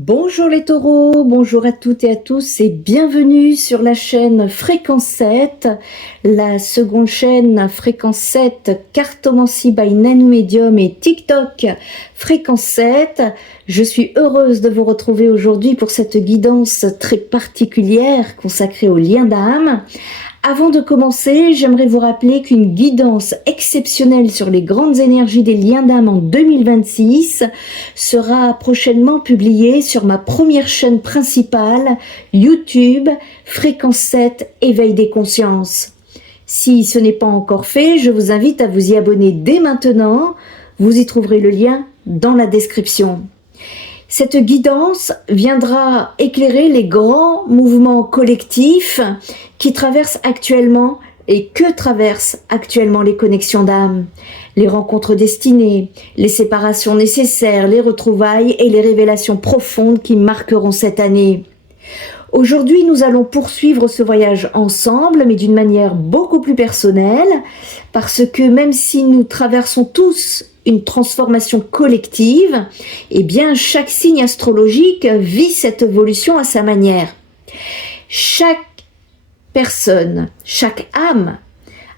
Bonjour les taureaux, bonjour à toutes et à tous et bienvenue sur la chaîne Fréquence 7, la seconde chaîne Fréquence 7, Cartomancie by Nanu Medium et TikTok Fréquence 7. Je suis heureuse de vous retrouver aujourd'hui pour cette guidance très particulière consacrée aux liens d'âme. Avant de commencer, j'aimerais vous rappeler qu'une guidance exceptionnelle sur les grandes énergies des liens d'âme en 2026 sera prochainement publiée sur ma première chaîne principale, YouTube, Fréquence 7, Éveil des consciences. Si ce n'est pas encore fait, je vous invite à vous y abonner dès maintenant. Vous y trouverez le lien dans la description. Cette guidance viendra éclairer les grands mouvements collectifs qui traversent actuellement et que traversent actuellement les connexions d'âme, les rencontres destinées, les séparations nécessaires, les retrouvailles et les révélations profondes qui marqueront cette année. Aujourd'hui, nous allons poursuivre ce voyage ensemble, mais d'une manière beaucoup plus personnelle, parce que même si nous traversons tous une transformation collective, eh bien, chaque signe astrologique vit cette évolution à sa manière. Chaque personne, chaque âme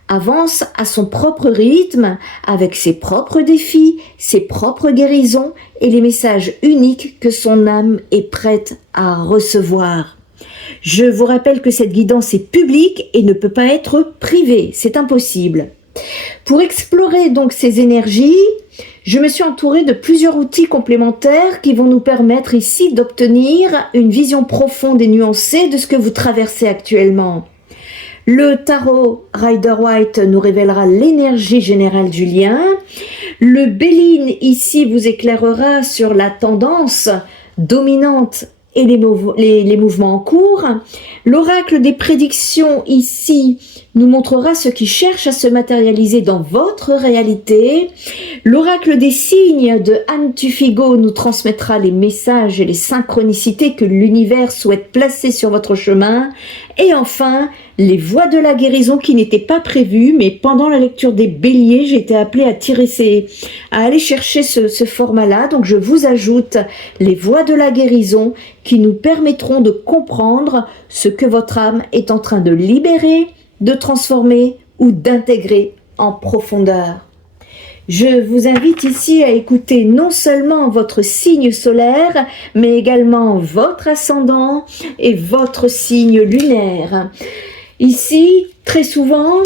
avance à son propre rythme, avec ses propres défis, ses propres guérisons et les messages uniques que son âme est prête à recevoir. Je vous rappelle que cette guidance est publique et ne peut pas être privée, c'est impossible. Pour explorer donc ces énergies, je me suis entourée de plusieurs outils complémentaires qui vont nous permettre ici d'obtenir une vision profonde et nuancée de ce que vous traversez actuellement. Le tarot Rider-Waite nous révélera l'énergie générale du lien. Le Béline ici vous éclairera sur la tendance dominante et les mouvements en cours. L'oracle des prédictions ici nous montrera ce qui cherche à se matérialiser dans votre réalité. L'oracle des signes de Anne Tufigo nous transmettra les messages et les synchronicités que l'univers souhaite placer sur votre chemin. Et enfin, les voies de la guérison qui n'étaient pas prévues, mais pendant la lecture des béliers, j'ai été appelée à aller chercher ce format-là. Donc je vous ajoute les voies de la guérison qui nous permettront de comprendre ce que votre âme est en train de libérer, de transformer ou d'intégrer en profondeur. Je vous invite ici à écouter non seulement votre signe solaire, mais également votre ascendant et votre signe lunaire. Ici, très souvent,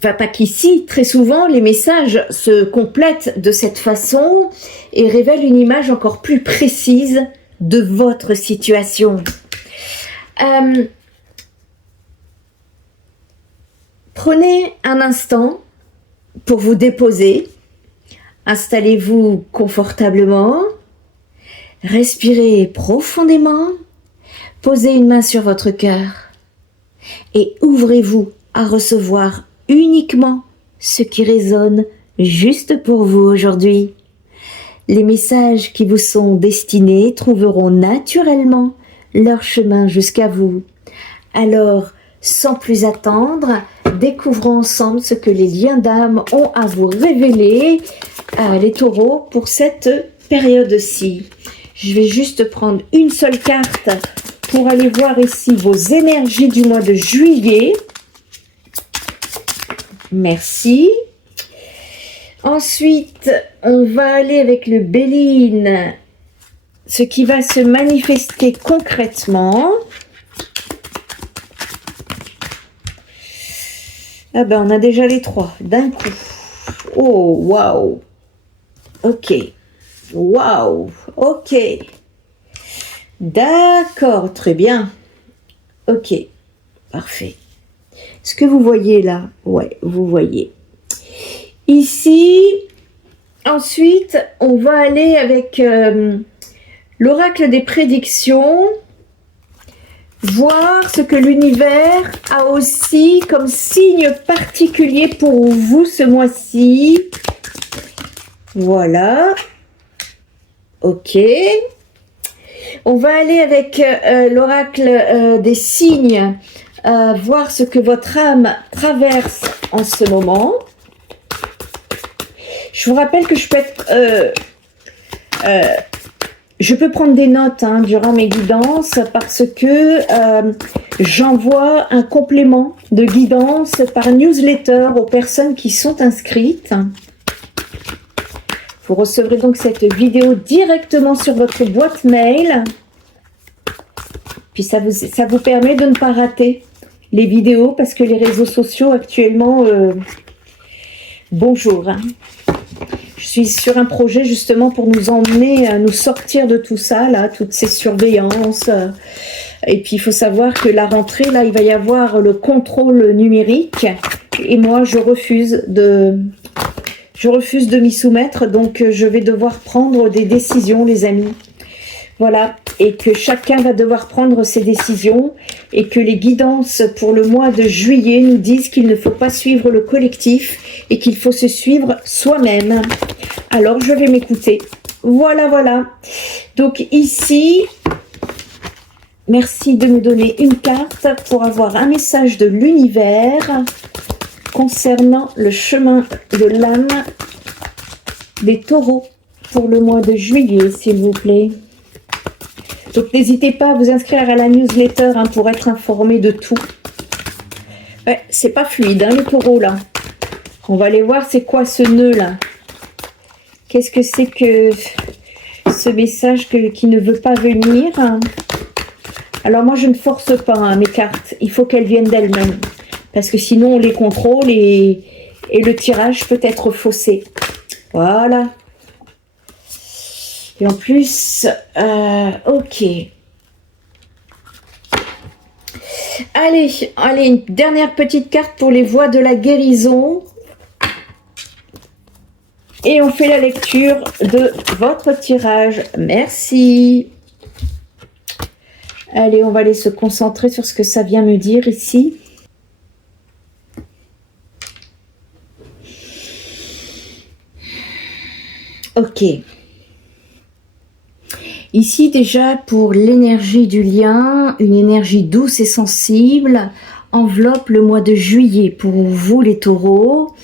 très souvent, les messages se complètent de cette façon et révèlent une image encore plus précise de votre situation. Prenez un instant pour vous déposer, installez-vous confortablement, respirez profondément, posez une main sur votre cœur et ouvrez-vous à recevoir uniquement ce qui résonne juste pour vous aujourd'hui. Les messages qui vous sont destinés trouveront naturellement leur chemin jusqu'à vous. Alors, sans plus attendre, découvrons ensemble ce que les liens d'âme ont à vous révéler, les taureaux, pour cette période-ci. Je vais juste prendre une seule carte pour aller voir ici vos énergies du mois de juillet. Merci. Ensuite, on va aller avec le Béline, ce qui va se manifester concrètement. Ah ben, on a déjà les trois, d'un coup. Oh, waouh. Ok. Waouh. Ok. D'accord, très bien. Ok, parfait. Ce que vous voyez là, ouais, vous voyez. Ici, ensuite, on va aller avec l'oracle des prédictions. Voir ce que l'univers a aussi comme signe particulier pour vous ce mois-ci. Voilà. Ok. On va aller avec l'oracle des signes. Voir ce que votre âme traverse en ce moment. Je vous rappelle que je peux être Je peux prendre des notes durant mes guidances parce que j'envoie un complément de guidance par newsletter aux personnes qui sont inscrites. Vous recevrez donc cette vidéo directement sur votre boîte mail. Puis ça vous permet de ne pas rater les vidéos parce que les réseaux sociaux actuellement... bonjour. Je suis sur un projet justement pour nous emmener, nous sortir de tout ça, là, toutes ces surveillances. Et puis il faut savoir que la rentrée, là, il va y avoir le contrôle numérique. Et moi, je refuse de m'y soumettre. Donc je vais devoir prendre des décisions, les amis. Voilà, et que chacun va devoir prendre ses décisions et que les guidances pour le mois de juillet nous disent qu'il ne faut pas suivre le collectif et qu'il faut se suivre soi-même. Alors, je vais m'écouter. Voilà, voilà. Donc ici, merci de me donner une carte pour avoir un message de l'univers concernant le chemin de l'âme des taureaux pour le mois de juillet, s'il vous plaît. Donc n'hésitez pas à vous inscrire à la newsletter pour être informé de tout. Ouais, c'est pas fluide, les taureaux là. On va aller voir c'est quoi ce nœud là. Qu'est-ce que c'est que ce message qui ne veut pas venir? Alors moi je ne force pas mes cartes. Il faut qu'elles viennent d'elles-mêmes. Parce que sinon on les contrôle et le tirage peut être faussé. Voilà. Et en plus, ok. Allez, une dernière petite carte pour les voies de la guérison. Et on fait la lecture de votre tirage. Merci. Allez, on va aller se concentrer sur ce que ça vient me dire ici. Ok. Ici déjà pour l'énergie du lien, une énergie douce et sensible enveloppe le mois de juillet pour vous les taureaux.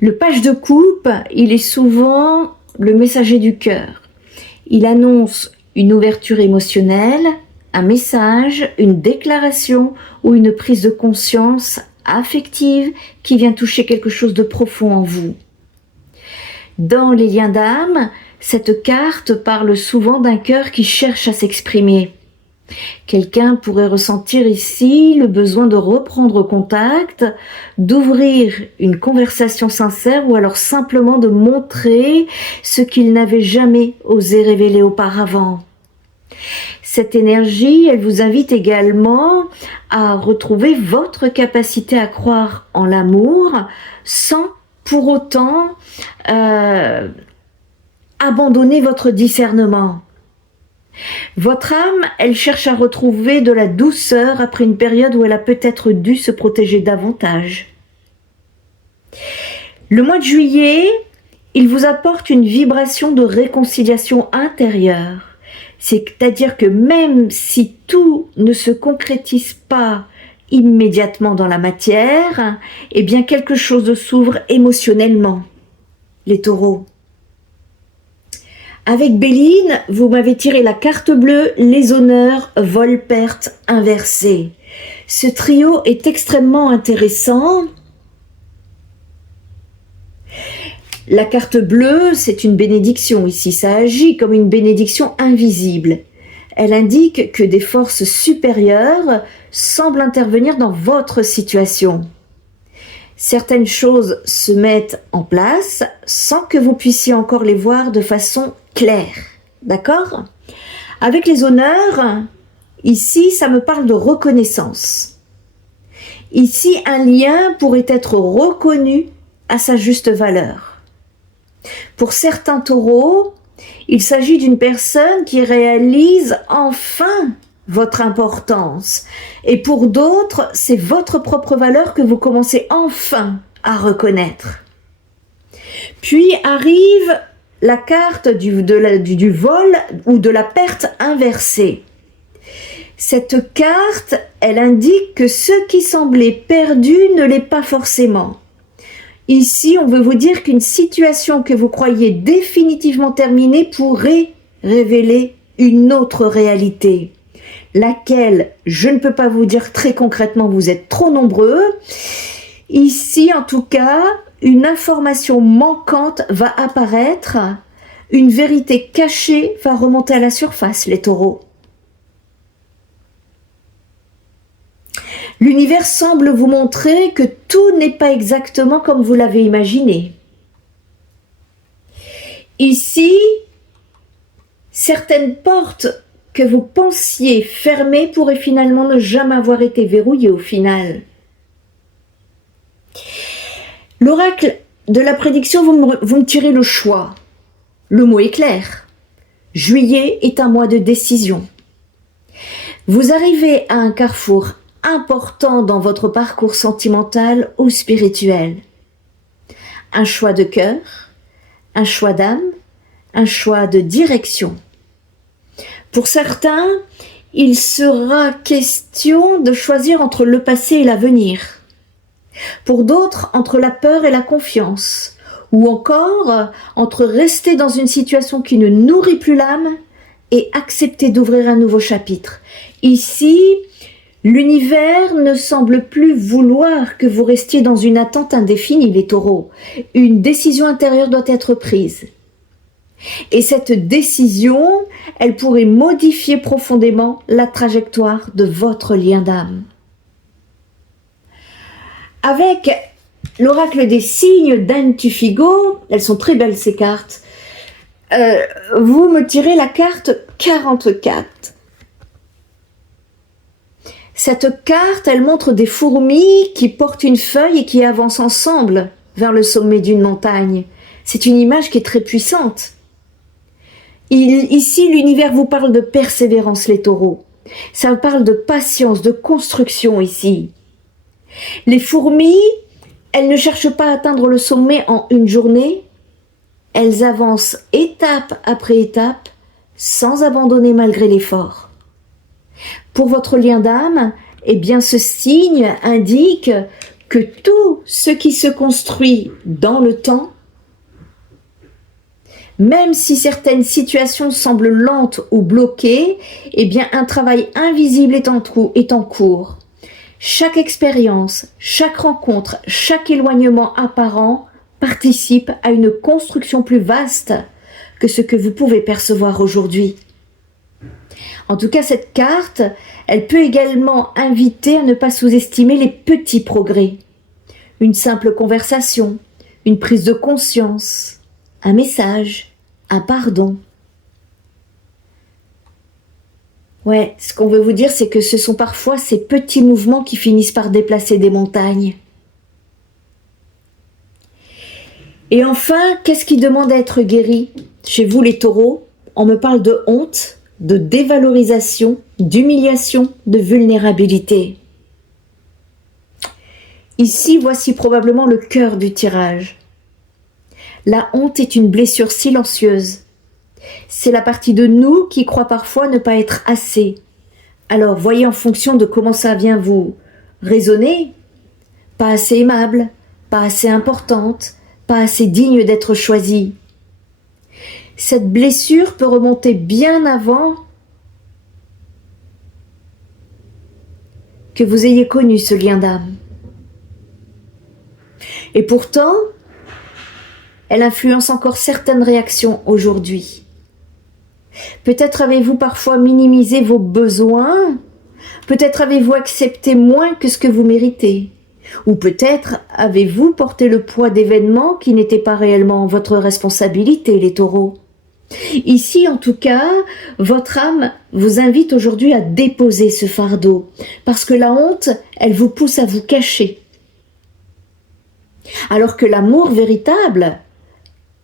Le page de coupe, il est souvent le messager du cœur. Il annonce une ouverture émotionnelle, un message, une déclaration ou une prise de conscience affective qui vient toucher quelque chose de profond en vous. Dans les liens d'âme, cette carte parle souvent d'un cœur qui cherche à s'exprimer. Quelqu'un pourrait ressentir ici le besoin de reprendre contact, d'ouvrir une conversation sincère ou alors simplement de montrer ce qu'il n'avait jamais osé révéler auparavant. Cette énergie, elle vous invite également à retrouver votre capacité à croire en l'amour sans pour autant abandonner votre discernement. Votre âme, elle cherche à retrouver de la douceur après une période où elle a peut-être dû se protéger davantage. Le mois de juillet, il vous apporte une vibration de réconciliation intérieure. C'est-à-dire que même si tout ne se concrétise pas immédiatement dans la matière, eh bien quelque chose s'ouvre émotionnellement. Les taureaux. Avec Béline, vous m'avez tiré la carte bleue, les honneurs, vol, perte, inversé. Ce trio est extrêmement intéressant. La carte bleue, c'est une bénédiction ici. Ça agit comme une bénédiction invisible. Elle indique que des forces supérieures semblent intervenir dans votre situation. Certaines choses se mettent en place sans que vous puissiez encore les voir de façon claire. D'accord? Avec les honneurs, ici, ça me parle de reconnaissance. Ici, un lien pourrait être reconnu à sa juste valeur. Pour certains taureaux, il s'agit d'une personne qui réalise enfin votre importance. Et pour d'autres, c'est votre propre valeur que vous commencez enfin à reconnaître. Puis arrive la carte du vol ou de la perte inversée. Cette carte, elle indique que ce qui semblait perdu ne l'est pas forcément. Ici, on veut vous dire qu'une situation que vous croyez définitivement terminée pourrait révéler une autre réalité, laquelle je ne peux pas vous dire très concrètement, vous êtes trop nombreux. Ici, en tout cas, une information manquante va apparaître, une vérité cachée va remonter à la surface, les taureaux. L'univers semble vous montrer que tout n'est pas exactement comme vous l'avez imaginé. Ici, certaines portes que vous pensiez fermées pourraient finalement ne jamais avoir été verrouillées au final. L'oracle de la prédiction, vous me tirez le choix. Le mot est clair. Juillet est un mois de décision. Vous arrivez à un carrefour important dans votre parcours sentimental ou spirituel. Un choix de cœur, un choix d'âme, un choix de direction. Pour certains, il sera question de choisir entre le passé et l'avenir. Pour d'autres, entre la peur et la confiance, ou encore entre rester dans une situation qui ne nourrit plus l'âme et accepter d'ouvrir un nouveau chapitre. Ici, l'univers ne semble plus vouloir que vous restiez dans une attente indéfinie, les taureaux. Une décision intérieure doit être prise. Et cette décision, elle pourrait modifier profondément la trajectoire de votre lien d'âme. Avec l'oracle des signes d'Anne Tufigo, elles sont très belles ces cartes, vous me tirez la carte 44. Cette carte, elle montre des fourmis qui portent une feuille et qui avancent ensemble vers le sommet d'une montagne. C'est une image qui est très puissante. Ici, l'univers vous parle de persévérance, les taureaux. Ça vous parle de patience, de construction ici. Les fourmis, elles ne cherchent pas à atteindre le sommet en une journée. Elles avancent étape après étape, sans abandonner malgré l'effort. Pour votre lien d'âme, eh bien ce signe indique que tout ce qui se construit dans le temps, même si certaines situations semblent lentes ou bloquées, eh bien un travail invisible est en cours. Chaque expérience, chaque rencontre, chaque éloignement apparent participe à une construction plus vaste que ce que vous pouvez percevoir aujourd'hui. En tout cas, cette carte, elle peut également inviter à ne pas sous-estimer les petits progrès. Une simple conversation, une prise de conscience, un message, un pardon. Ouais, ce qu'on veut vous dire, c'est que ce sont parfois ces petits mouvements qui finissent par déplacer des montagnes. Et enfin, qu'est-ce qui demande à être guéri? Chez vous, les taureaux, on me parle de honte, de dévalorisation, d'humiliation, de vulnérabilité. Ici, voici probablement le cœur du tirage. La honte est une blessure silencieuse. C'est la partie de nous qui croit parfois ne pas être assez. Alors, voyez en fonction de comment ça vient vous résonner. Pas assez aimable, pas assez importante, pas assez digne d'être choisie. Cette blessure peut remonter bien avant que vous ayez connu ce lien d'âme. Et pourtant, elle influence encore certaines réactions aujourd'hui. Peut-être avez-vous parfois minimisé vos besoins, peut-être avez-vous accepté moins que ce que vous méritez, ou peut-être avez-vous porté le poids d'événements qui n'étaient pas réellement votre responsabilité, les taureaux. Ici, en tout cas, votre âme vous invite aujourd'hui à déposer ce fardeau, parce que la honte, elle vous pousse à vous cacher. Alors que l'amour véritable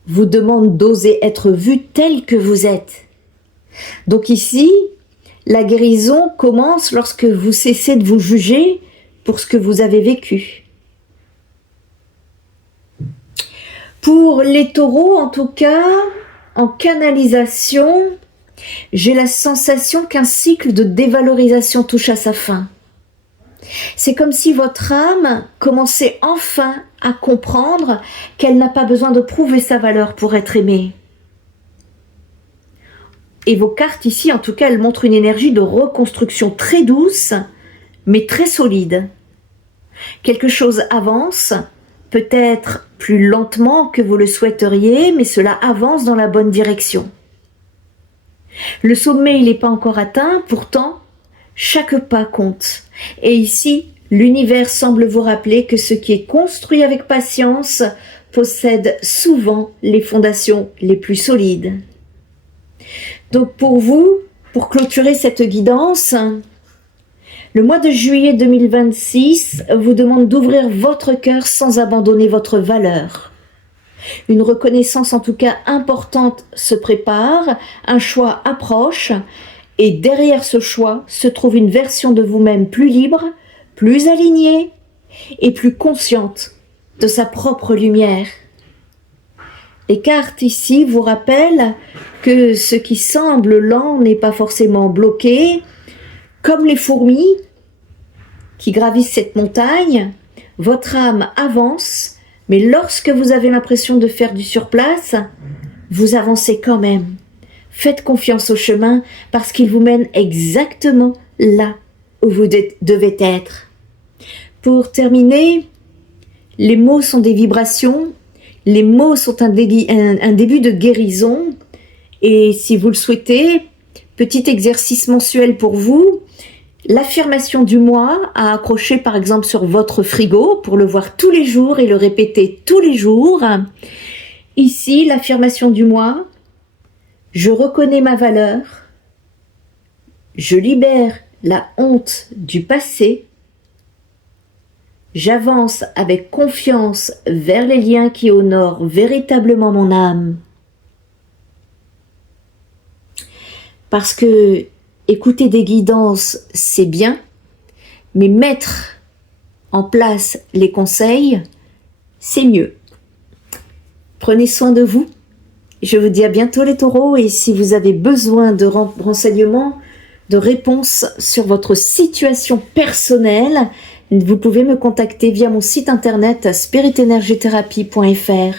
vous demande d'oser être vu tel que vous êtes. Donc ici, la guérison commence lorsque vous cessez de vous juger pour ce que vous avez vécu. Pour les taureaux, en tout cas, en canalisation, j'ai la sensation qu'un cycle de dévalorisation touche à sa fin. C'est comme si votre âme commençait enfin à comprendre qu'elle n'a pas besoin de prouver sa valeur pour être aimée. Et vos cartes ici, en tout cas, elles montrent une énergie de reconstruction très douce, mais très solide. Quelque chose avance, peut-être plus lentement que vous le souhaiteriez, mais cela avance dans la bonne direction. Le sommet, il n'est pas encore atteint, pourtant, chaque pas compte. Et ici, l'univers semble vous rappeler que ce qui est construit avec patience possède souvent les fondations les plus solides. Donc pour vous, pour clôturer cette guidance, le mois de juillet 2026 vous demande d'ouvrir votre cœur sans abandonner votre valeur. Une reconnaissance en tout cas importante se prépare, un choix approche, et derrière ce choix se trouve une version de vous-même plus libre, plus alignée et plus consciente de sa propre lumière. Les cartes ici vous rappellent que ce qui semble lent n'est pas forcément bloqué. Comme les fourmis qui gravissent cette montagne, votre âme avance, mais lorsque vous avez l'impression de faire du surplace, vous avancez quand même. Faites confiance au chemin parce qu'il vous mène exactement là où vous devez être. Pour terminer, les mots sont des vibrations, les mots sont un début de guérison. Et si vous le souhaitez, petit exercice mensuel pour vous, l'affirmation du mois à accrocher par exemple sur votre frigo pour le voir tous les jours et le répéter tous les jours. Ici, l'affirmation du mois, je reconnais ma valeur, je libère la honte du passé, j'avance avec confiance vers les liens qui honorent véritablement mon âme. Parce que écouter des guidances, c'est bien, mais mettre en place les conseils, c'est mieux. Prenez soin de vous. Je vous dis à bientôt les taureaux, et si vous avez besoin de renseignements, de réponses sur votre situation personnelle, vous pouvez me contacter via mon site internet spiritenergietherapie.fr.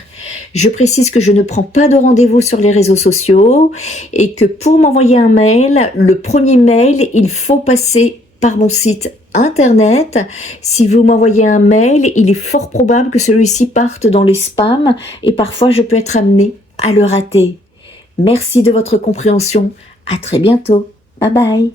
Je précise que je ne prends pas de rendez-vous sur les réseaux sociaux et que pour m'envoyer un mail, le premier mail, il faut passer par mon site internet. Si vous m'envoyez un mail, il est fort probable que celui-ci parte dans les spams et parfois je peux être amenée à le rater. Merci de votre compréhension. À très bientôt. Bye bye.